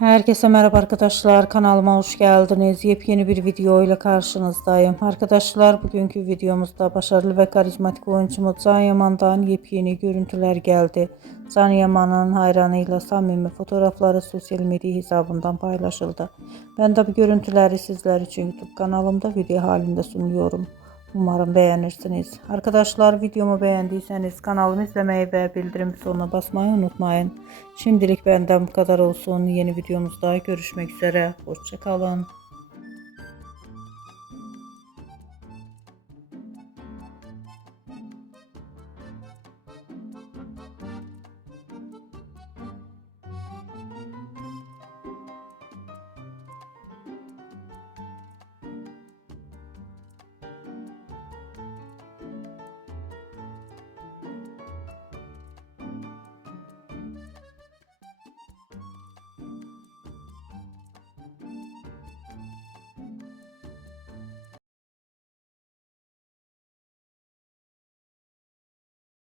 Herkese merhaba arkadaşlar, kanalıma hoş geldiniz. Yepyeni bir video ile karşınızdayım. Arkadaşlar, bugünkü videomuzda başarılı ve karizmatik oyuncumuz Can Yaman'dan yepyeni görüntüler geldi. Can Yaman'ın hayranıyla samimi fotoğrafları sosyal medya hesabından paylaşıldı. Ben de bu görüntüleri sizler için YouTube kanalımda video halinde sunuyorum. Umarım beğenirsiniz. Arkadaşlar, videomu beğendiyseniz kanalımı izlemeyi ve bildirim butonuna basmayı unutmayın. Şimdilik benden bu kadar olsun. Yeni videomuzda görüşmek üzere. Hoşça kalın.